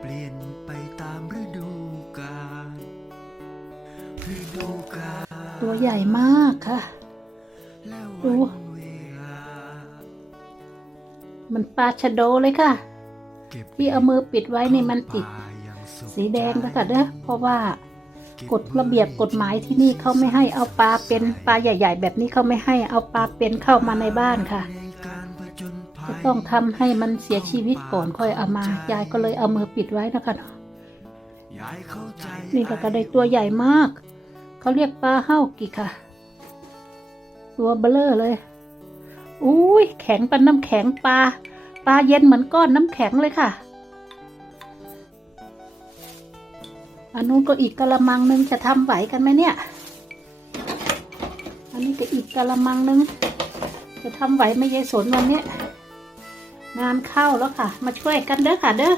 เปลี่ยนไปตามฤดูกาลฤดูกาลตัวใหญ่มากค่ะและดูวันเวลามันปลาชะโดเลยค่ะก็บที่เอามือปิดไว้นี่มันติดเข้าป่าอย่างสุขสีแดงแล้วค่ะเด้อเพราะว่าใจกฎระเบียบกฎหมายที่นี่เขาไม่ให้เอาปลาเป็นปลาใหญ่ ๆ แบบนี้เขาไม่ให้เอาปลาเป็นเข้ามาในบ้านค่ะ ต้องทำให้มันเสียชีวิตก่อนค่อยเอามายายก็เลยเอามือปิดไว้นะคะเข้าใจนี่ก็กระไดตัวใหญ่มาก เขาเรียกปลาเห้ากิค่ะ ตัวเบลอเลย อุ้ยแข็งเป็นน้ำแข็งปลา ปลาเย็นเหมือนก้อนน้ำแข็งเลยค่ะ อันนู้นก็อีกกะละมังนึงจะทำไหวกันไหมเนี่ย อันนี้ก็อีกกะละมังนึง จะทำไหวไหม่ยายสนวันนี้ งานเข้าแล้วค่ะ มาช่วยกันเด้อค่ะ เด้อ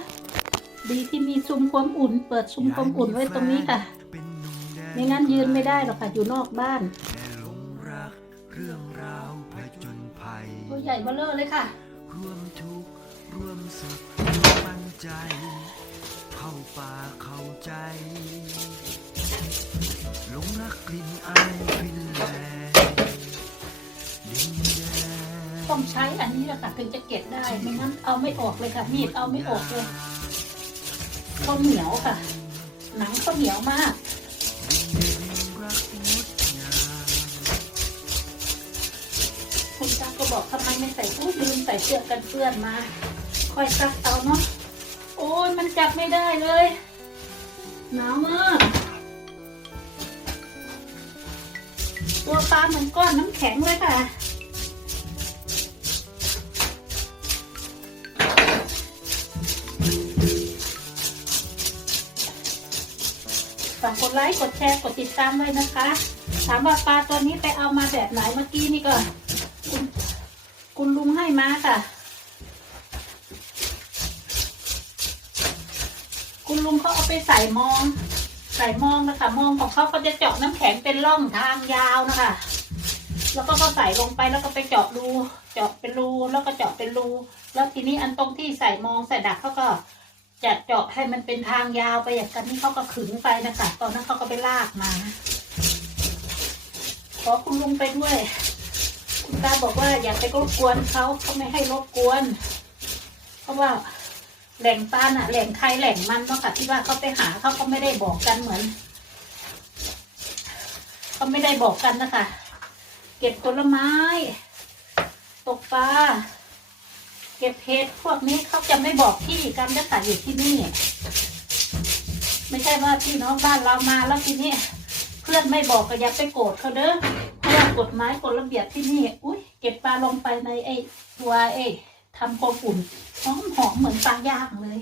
ดีที่มีซุ้มความอุ่น เปิดซุ้มความอุ่นไว้ตรงนี้ค่ะเป็นหนุ่มแดไม่งั้นยืนไม่ได้หรอกค่ะ อยู่นอกบ้านแต่หลงรักเรื่องราวผจญภัยตัวใหญ่เบ้อเลอเลยค่ะร่วมทุกข์ร่วมสุขร่วมมั่นใจ เข้าป่าเข้าใจหลงรักกลิ่นอายฟินแลน ต้องใช้อันนี้แหละค่ะถึงจะเก็บได้ไม่งั้นเอาไม่ออกเลยค่ะมีดเอาไม่ออกเลยข้าวเหนียวค่ะ หนังข้าวเหนียวมากดินแดนรักงดงามคุณตาก็บอกทำไมไม่ใส่ผู้ลืมใส่เสื้อกันเปื้อนมาค่อยซักเอาเนาะโอ้ยมันจับไม่ได้เลยหนาวมากตัวปลาเหมือนก้อนน้ำแข็งเลยค่ะ ฝากกดไลค์กดแชร์กดติดตามด้วยนะคะ ถามว่าปลาตัวนี้ไปเอามาแบบไหนเมื่อกี้นี่ก็คุณคุณลุงให้มาค่ะ คุณลุงเขาเอาไปใส่มอง ใส่มองนะคะมองของเขาเขาจะเจาะน้ำแข็งเป็นร่องทางยาวนะคะ แล้วก็ก็ใส่ลงไปแล้วก็ไปเจาะรูเจาะเป็นรูแล้วก็เจาะเป็นรูแล้วทีนี้อันตรงที่ใส่มองใส่ดักเขาก็ จะเจาะให้มันเป็นทางยาวไปอย่างกันนี่เขาก็ขึงไปนะคะตอนนั้นเขาก็ไปลากมาขอคุณลุงไปด้วย คุณตาบอกว่าอย่าไปรบกวนเขาเขาไม่ให้รบกวน เพราะว่าแหล่งปลาน่ะ แหล่งใครแหล่งมันเนาะค่ะที่ว่าเขาไปหาเขาก็ไม่ได้บอกกันเหมือนเขาไม่ได้บอกกันนะคะ เก็บผลไม้ ตกปลา เก็บเพชรพวกนี้เขาจะไม่บอกที่กันนะคะอยู่ที่นี่ ไม่ใช่ว่าพี่น้องบ้านเรามาแล้วทีนี้เพื่อนไม่บอกก็อย่าไปโกรธเขาเด้อเพราะว่ากฎหมายกฎระเบียบที่นี่ อุ้ยเก็บปลาลงไปในไอ้ตัวไอ้ทำความอุ่นหอมหอมเหมือนปลาย่างเลย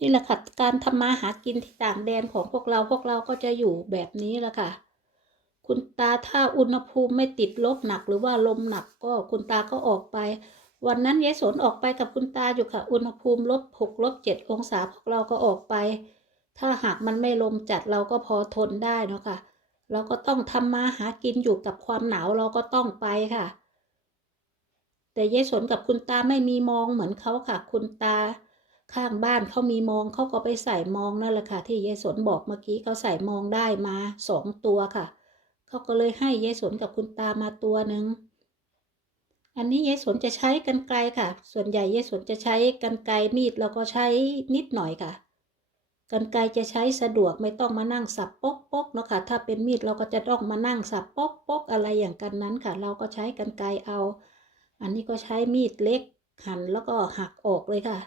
นี่แหละค่ะการทำมาหากินที่ต่างแดนของพวกเราพวกเราก็จะอยู่แบบนี้แหละค่ะ คุณตาถ้าอุณหภูมิไม่ติดลบหนัก หรือว่าลมหนักก็คุณตาก็ออกไป วันนั้นยายสนออกไปกับคุณตาอยู่ค่ะ อุณหภูมิลบหกลบเจ็ดองศาพวกเราก็ออกไป ถ้าหากมันไม่ลมจัดเราก็พอทนได้เนาะค่ะ เราก็ต้องทำมาหากินอยู่กับความหนาวเราก็ต้องไปค่ะ แต่ยายสนกับคุณตาไม่มีมองเหมือนเขาค่ะ คุณตาข้างบ้านเขามีมองเขาก็ไปใส่มองนั่นแหละค่ะ ที่ยายสนบอกเมื่อกี้เขาใส่มองได้มาสองตัวค่ะ เขาก็เลยให้ยายสนกับคุณตามาตัวหนึ่งอันนี้ยายสนจะใช้กันไกลค่ะ ส่วนใหญ่ยายสนจะใช้กันไกลมีดเราก็ใช้นิดหน่อยค่ะ กันไกลจะใช้สะดวกไม่ต้องมานั่งสับปกปกเนาะค่ะ ถ้าเป็นมีดเราก็จะต้องมานั่งสับปกปกอะไรอย่างกันนั้นค่ะ เราก็ใช้กันไกลเอา อันนี้ก็ใช้มีดเล็กหั่นแล้วก็หักออกเลยค่ะ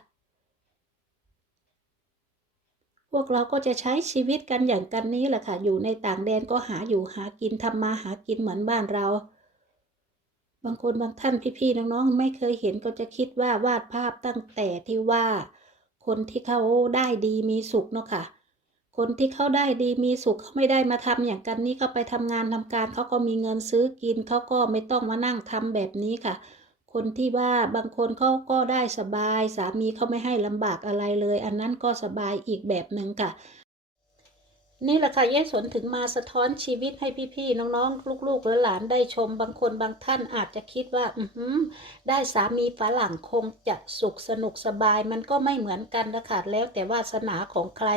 พ วกเราก็จะใช้ชีวิตกันอย่างกันนี้แหละค่ะ อยู่ในต่างแดนก็หาอยู่หากินทำมาหากินเหมือนบ้านเรา บางคนบางท่านพี่ๆน้องๆไม่เคยเห็นก็จะคิดว่าวาดภาพตั้งแต่ที่ว่า คนที่เขาได้ดีมีสุขเนาะค่ะ คนที่เขาได้ดีมีสุขเขาไม่ได้มาทำอย่างกันนี่เขาไปทำงานทำการเขาก็มีเงินซื้อกินเขาก็ไม่ต้องมานั่งทำแบบนี้ค่ะ คนที่ว่าบางคนเขาก็ได้สบาย สามีเขาไม่ให้ลำบากอะไรเลย อันนั้นก็สบายอีกแบบหนึ่งค่ะ นี่แหละค่ะยายสนถึงมาสะท้อนชีวิตให้พี่ๆน้องๆ ลูกๆและหลานได้ชมบางคนบางท่านอาจจะคิดว่า อืได้สามีฝรั่งคงจะสุขสนุกสบายมันก็ไม่เหมือนกันนะคะแล้วแต่วาสนาของใคร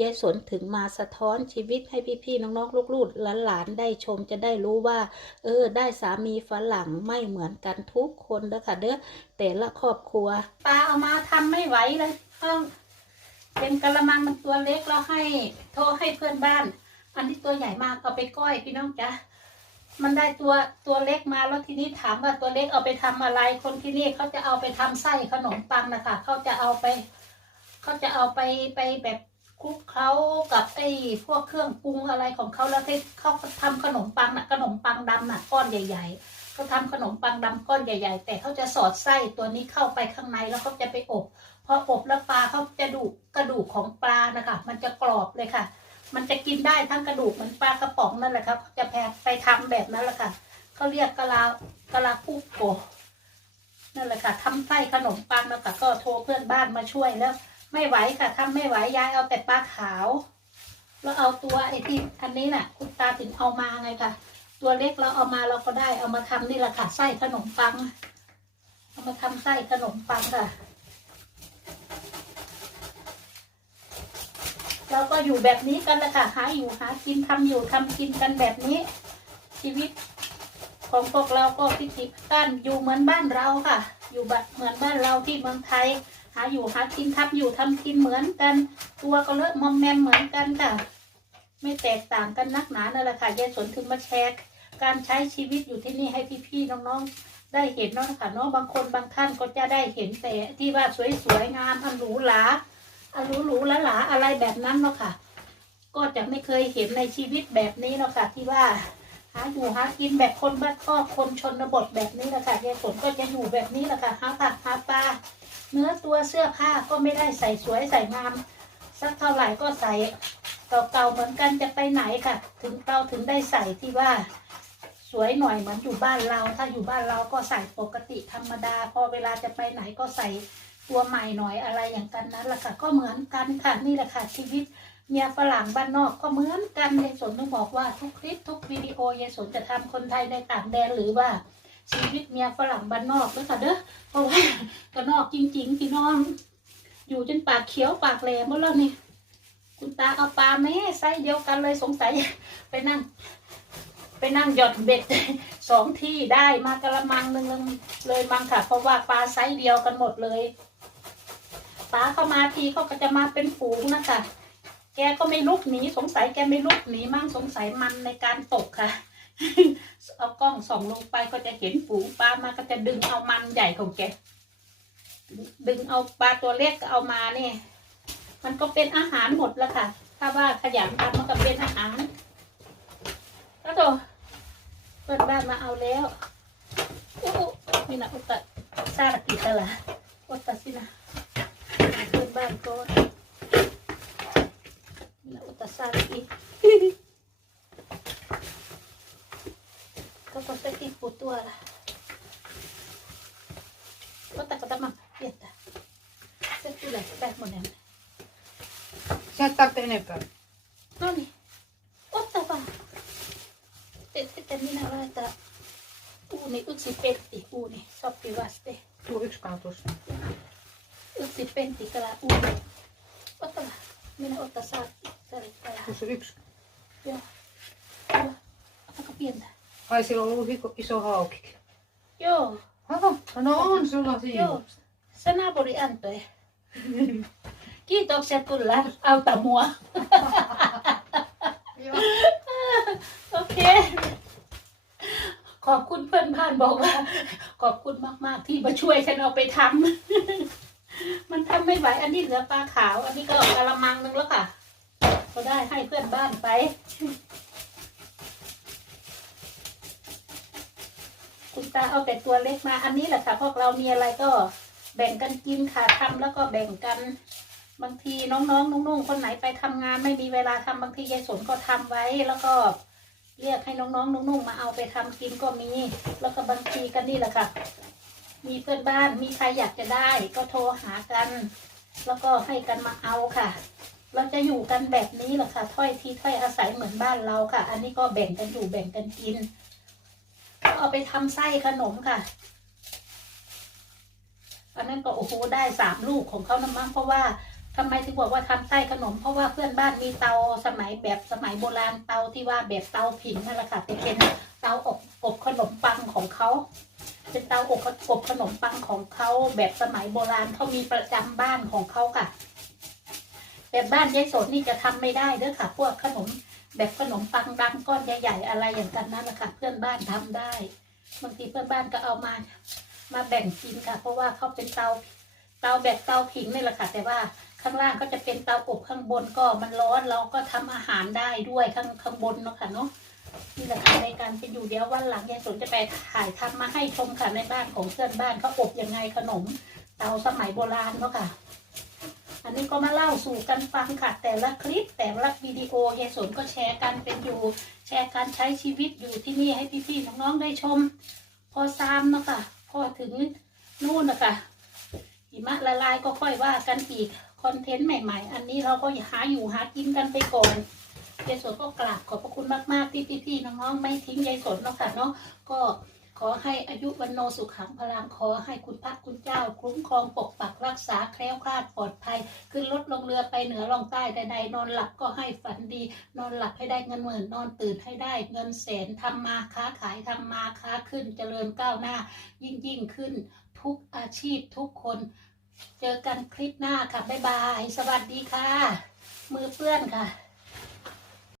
ยายสนถึงมาสะท้อนชีวิตให้พี่ๆน้องๆ ลูกๆหลานๆได้ชมจะได้รู้ว่า เออ ได้สามีฝรั่งไม่เหมือนกันทุกคนนะคะเด้อแต่ละครอบครัวปลาเอามาทำไม่ไหวเลยต้อง เป็นกะละมังมันตัวเล็กแล้วให้โทรให้เพื่อนบ้าน อันที่ตัวใหญ่มากเอาไปก้อยพี่น้องจ๊ะมันได้ตัวตัวเล็กมาแล้วทีนี้ถามว่าตัวเล็กเอาไปทำอะไร คนที่นี่เขาจะเอาไปทำไส้ขนมปังนะคะเขาจะเอาไปเขาจะเอาไปไปแบบคลุกเคล้ากับไอ้พวกเครื่องปรุงอะไรของเขาแล้วที่เขาทำขนมปังน่ะขนมปังดำน่ะก้อนใหญ่ ๆเขาทำขนมปังดำก้อนใหญ่ ๆ แต่เขาจะสอดไส้ตัวนี้เข้าไปข้างในแล้วเขาจะไปอบ พออบแล้วปลาเขาจะดูกกระดูกของปลานะคะ มันจะกรอบเลยค่ะ มันจะกินได้ทั้งกระดูกเหมือนปลากระป๋องนั่นแหละครับเขาจะแพไปทำแบบนั้นแหละค่ะเขาเรียกกะลากะลาคุกโกนั่นแหละค่ะทำไส้ขนมปังแล้วค่ะก็โทรเพื่อนบ้านมาช่วยแล้ว ไม่ไหวค่ะทำไม่ไหวยายเอาแต่ปลาขาว แล้วเอาตัวไอ้ที่อันนี้น่ะ คุณตาถึงเอามาไงค่ะ ตัวเล็กเราเอามาเราก็ได้เอามาทำนี่แหละค่ะไส้ขนมปัง เอามาทำไส้ขนมปังค่ะ เรา ก็อยู่แบบนี้กันแหละค่ะหาอยู่หากินทำอยู่ทำกินกันแบบนี้ ชีวิตของพวกเราก็พิถีพิถันอยู่เหมือนบ้านเราค่ะ อยู่แบบเหมือนบ้านเราที่เมืองไทย หาอยู่หากินทำอยู่ทำกินเหมือนกัน ตัวก็เลอะมอมแมมเหมือนกันค่ะ ไม่แตกต่างกันนักหนานั่นแหละค่ะยายสนถึงมาแชร์การใช้ชีวิตอยู่ที่นี่ให้พี่ๆน้องๆ ได้เห็นเนาะค่ะเนาะบางคนบางท่านก็จะได้เห็นแต่ที่ว่าสวยๆงามอันหรูหราอะ หรูหรูหลาหลาอะไรแบบนั้นเนาะค่ะ ก็จะไม่เคยเห็นในชีวิตแบบนี้เนาะค่ะ ที่ว่าหาอยู่หากินแบบคนบ้านนอคนชนบทแบบนี้แหละค่ะยายฝนก็จะอยู่แบบนี้แหละค่ะหาผักหาปลาเนื้อตัวเสื้อผ้าก็ไม่ได้ใส่สวยใส่งามสักเท่าไหร่ก็ใส่เก่าๆเหมือนกันจะไปไหนค่ะ ถึงเราถึงได้ใส่ที่ว่า สวยหน่อยเหมือนอยู่บ้านเรา ถ้าอยู่บ้านเราก็ใส่ปกติธรรมดา พอเวลาจะไปไหนก็ใส่ ตัวใหม่หน่อยอะไรอย่างกันนั้นแหละค่ะก็เหมือนกันค่ะนี่แหละค่ะชีวิตเมียฝรั่งบ้านนอกก็เหมือนกันยายสนต้องบอกว่าทุกคลิปทุกวิดีโอยายสนจะทำคนไทยในต่างแดนหรือว่าชีวิตเมียฝรั่งบ้านนอกด้วยค่ะเด้อเพราะว่าก็นอกจริงๆพี่น้อง อยู่จนปากเขียวปากแหลมหมดแล้วนี่คุณตาเอาปลาแม่ไซส์เดียวกันเลยสงสัยไปนั่ง ไปนั่งหยอดเบ็ดสองที่ได้มากระมังหนึ่งเลยมังค่ะ เพราะว่าปลาไซส์เดียวกันหมดเลย ปลาเข้ามาทีเขาก็จะมาเป็นฝูงนะคะแกก็ไม่ลุกหนีสงสัยแกไม่ลุกหนีมั่งสงสัยมันในการตกค่ะ เอากล้องส่องลงไปก็จะเห็นฝูงปลามาก็จะดึงเอามันใหญ่ของแก ดึงเอาปลาตัวเล็กก็เอามาเนี่ยมันก็เป็นอาหารหมดแล้วค่ะ ถ้าว่าขยันทำมันก็เป็นอาหารแล้วตัวเปิดบ้านมาเอาแล้วอู้นี่นะอุตตะซาลกิตะละอุตตะสินะ bagor. Nautasan eh. Kapag takit po tuwala. Ota ka tamang. Yata. Sa tulad. Tayo mo naman. Sen starta. No niin. Otta vaan. Sitten minä laitan uuni, yksi petti uuni sopivasti. Tuo yksi kaatus. Yksi pentti kala uuni. Ottapa. Minä ottaa saatti. Selittää. Tuu se yksi. Joo. Joo. Aika pientä. Ai sillä on ollut hiko- iso haukikin. Joo. Aha, no on sulla siinä. Joo. Se naapuri antoi. Kiitoksia tulla. Auta mua. Joo. โอเค ขอบคุณเพื่อนบ้านบอกว่า ขอบคุณมาก ๆ ที่มาช่วยฉันเอาไปทำ มันทำไม่ไหว อันนี้เหลือปลาขาว อันนี้ก็กะละมังนึงแล้วค่ะก็ได้ให้เพื่อนบ้านไป คุณตาเอาแต่ตัวเล็กมา อันนี้แหละค่ะพวกเรามีอะไรก็แบ่งกันกินค่ะทำแล้วก็แบ่งกัน บางทีน้องๆนุ่งๆคนไหนไปทำงานไม่มีเวลาทำบางทียายสนก็ทำไว้แล้วก็เรียกให้น้องๆนุ่งๆมาเอาไปทำกินก็มี แล้วก็บางทีกันนี่แหละค่ะ มีเพื่อนบ้านมีใครอยากจะได้ก็โทรหากัน แล้วก็ให้กันมาเอาค่ะ เราจะอยู่กันแบบนี้แหละค่ะถ้อยทีถ้อยอาศัยเหมือนบ้านเราค่ะ อันนี้ก็แบ่งกันอยู่แบ่งกันกินก็เอาไปทำไส้ขนมค่ะ อันนั้นก็โอ้โหได้สามลูกของเขานะมั้งเพราะว่าทำไมถึงบอกว่าทำไส้ขนม เพราะว่าเพื่อนบ้านมีเตาสมัยแบบสมัยโบราณเตาที่ว่าแบบเตาผิงนั่นแหละค่ะแต่เป็นเตาอบอบขนมปังของเขา เป็นเตาอบอบขนมปังของเขาแบบสมัยโบราณเขามีประจำบ้านของเขาค่ะ แบบบ้านยายสนนี่จะทำไม่ได้เด้อค่ะ พวกขนมแบบขนมปังดังก้อนใหญ่ๆอะไรอย่างกันนั่นแหละคะเพื่อนบ้านทำได้บางทีเพื่อนบ้านก็เอามา มาแบ่งกินค่ะ เพราะว่าเขาเป็นเตาเตาแบบเตาผิงนี่แหละค่ะ แต่ว่าข้างล่างก็จะเป็นเตาอบข้างบนก็มันร้อนเราก็ทำอาหารได้ด้วยข้างข้างบนเนาะค่ะเนาะ นี่แหละค่ะในการเป็นอยู่เดี๋ยววันหลังยายสนจะไปถ่ายทำมาให้ชมค่ะในบ้านของเพื่อนบ้านเขาอบยังไงขนม เตาสมัยโบราณเนาะค่ะ อันนี้ก็มาเล่าสู่กันฟังค่ะ แต่ละคลิปแต่ละวิดีโอยายสนก็แชร์กันเป็นอยู่ แชร์การใช้ชีวิตอยู่ที่นี่ให้พี่ๆน้องๆได้ชม พอซามเนาะค่ะ พอถึงนู่นนะคะหิมะละลายก็ค่อยว่ากันอีกคอนเทนต์ใหม่ ๆ อันนี้เราก็หาอยู่หากินกันไปก่อน ยายสนก็กราบขอบพระคุณมากๆที่พี่ๆน้องๆไม่ทิ้งยายสนเนาะค่ะเนาะก็ขอให้อายุวันโนสุขังพลังขอให้คุณพระคุณเจ้า คุ้มครองปกปักรักษาแคล้วคลาดปลอดภัย ขึ้นรถลงเรือไปเหนือลงใต้ใดๆนอนหลับก็ให้ฝันดี นอนหลับให้ได้เงินหมื่นนอนตื่นให้ได้ เงินแสนทำมาค้าขายทำมาค้าขึ้นเจริญก้าวหน้า ยิ่งยิ่งขึ้นทุกอาชีพทุกคน เจอกันคลิปหน้าค่ะบ๊ายบาย สวัสดีค่ะ มือเปื้อนค่ะ